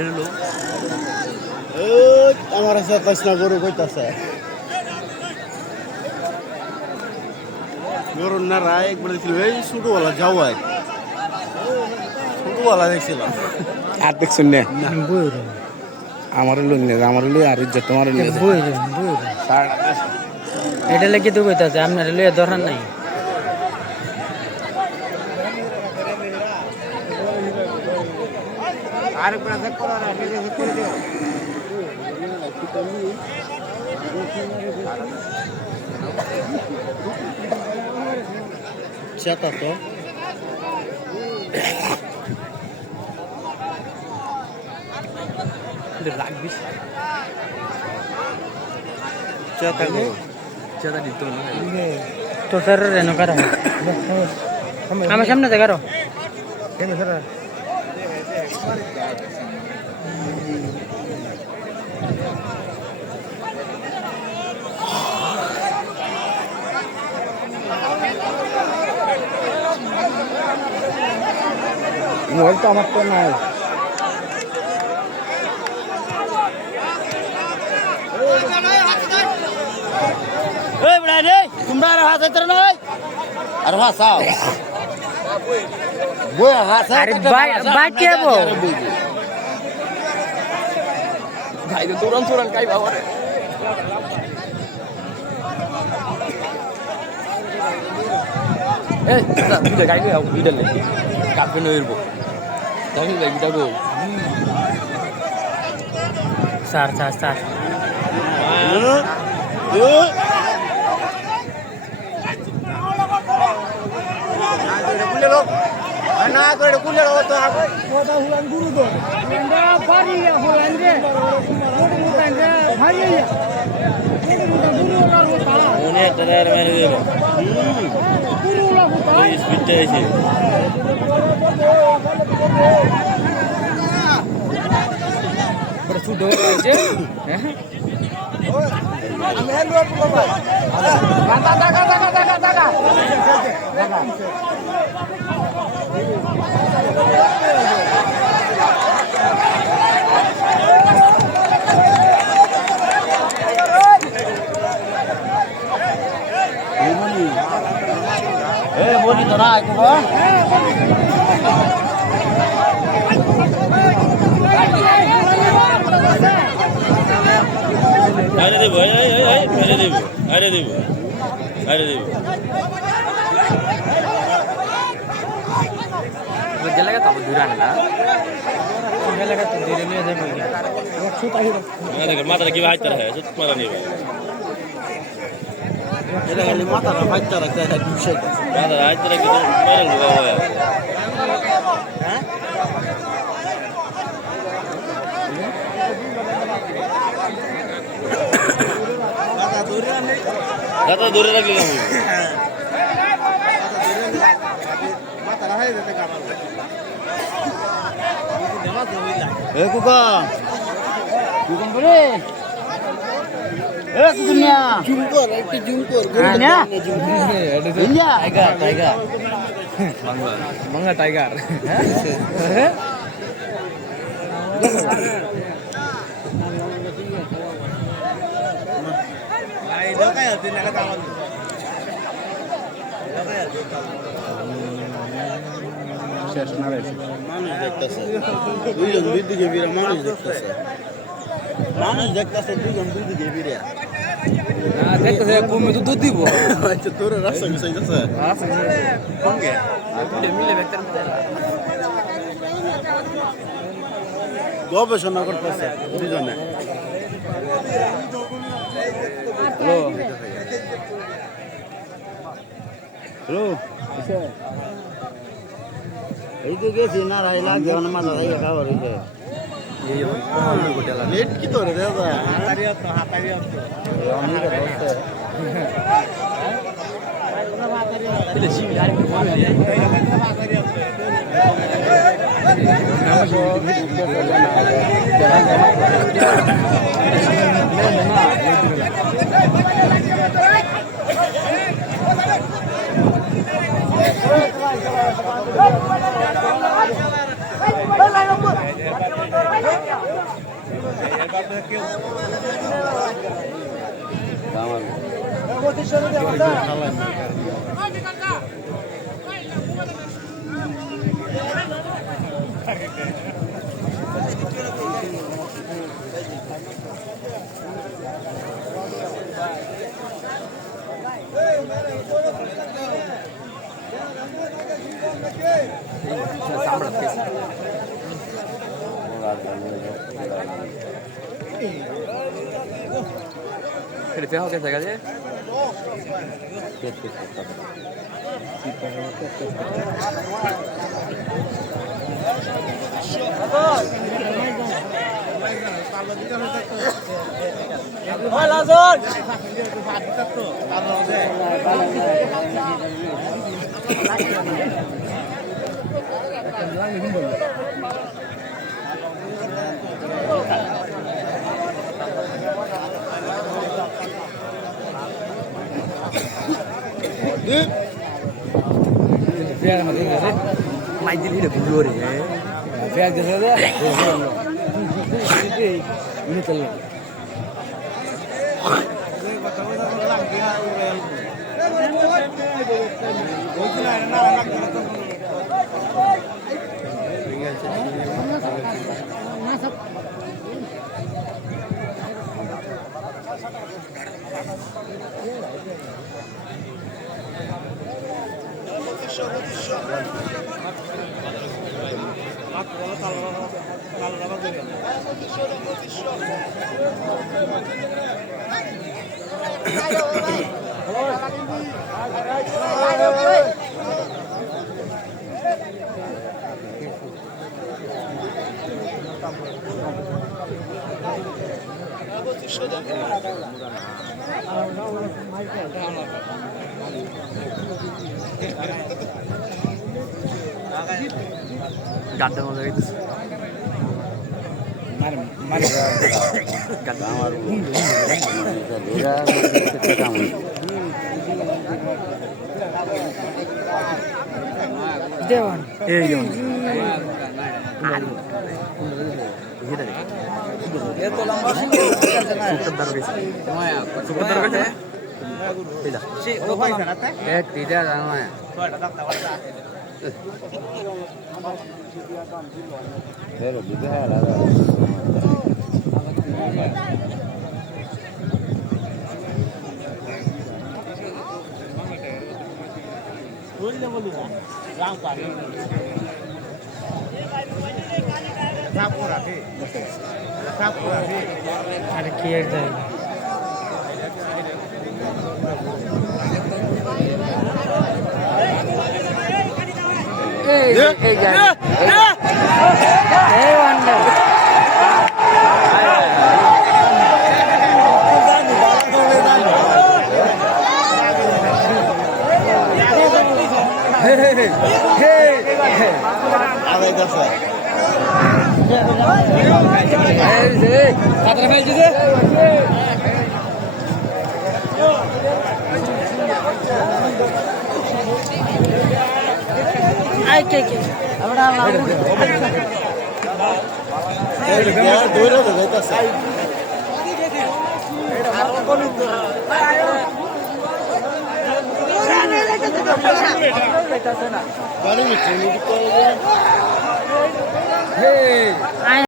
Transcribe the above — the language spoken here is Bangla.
এটা হলো আমার কাছে পাঁচটা গরু কইতাছে গরুর না রায় একবার দেখছিল এই ছোটবেলা যাওয়ায় ছোটবেলা দেখছিলাম আর দেখছেন না আমার লোন নেই আমার লোক আর ইজ্জত তোমার এটা লেগে তো কইতাছে আপনার লইয়া দরকার নাই আর প্রাসে করো না নিজে করে দিও চাতা তো রাখবিস চাতা গো চাতা দিত না তো স্যার রেনো কারো আমার সামনে থেকে কারো কেন স্যার মোবাইল তো আমার তো নাই এই বড়া রে তোমরা আর হাত ধরে নাই আর হাসাও বই হাসা আরে বাই কে বো ভাই তো দৌড়ান কাই বাবা রে এই দুইটা গাই গো দুইটা লে কাপে নইরবো দেখি যাই দুইটা গো স্যার স্যার স্যার না করে কুলে লো তো কথা হুলান গুরু তো আমরা পারি হুলান রে কোটি মুতান রে ভারি কোটি মুতান গুরু ওরা হতা ওনে তার মেরে দিল গুরু ওরা হতা স্পিড চাইছে পরে ছুট হয়েছে আমি হেলু বাবা দাদা বলি তো না আরে দেব আরে দেব আরে দেব আরে দেব গেলে তো দূরান না গেলে তো ধীরে নিয়ে যাবে আরে মাথাটা কি হাইতে রাখে সত্যি মারা নেবে এটা খালি মাথাটা ফাইটটা রাখতে হয় দুশো মাথা হাইতে রাখে তো মারা লোক হয় দাদা ধরে রাখলে আমি এ কুকা কুকন বলে এ কুকনিয়া জুম কর একটু জুম কর না ইন্ডিয়া টাইগার বাংলা টাইগার শেষ না রে মানুষ দেখতেছে দুইজন দুই দিকে বিরা মানুষ দেখতেছে দুইজন দুই দিকে বিরা দেখতেছে কমে তো দুধ দিব আচ্ছা তোর রাস্তা মিশাইতেছে সঙ্গে মিলে ভেতর গবেষণা করতেছে দুজনে হ্যালো এই তো গেছি না রাই লাগে না মাথা থেকে খাবার হইছে নেট কি তোরে দাদা হাতারিয়া তো আমি তো বলতে এটা জিবি আর কি বলবে Kerja oke saya kasih. Mai dili udah bulu deh. Biar gitu aja. Ini telur. Ganteng banget itu. Mari. Ganteng banget. Dewan. Iya. Itu lama sih. Sebentar guys. Sebentar guys ya. Tidak. Tidak namanya. Pero juga ada. Ada kier dah. Ay, ¿qué? Hey.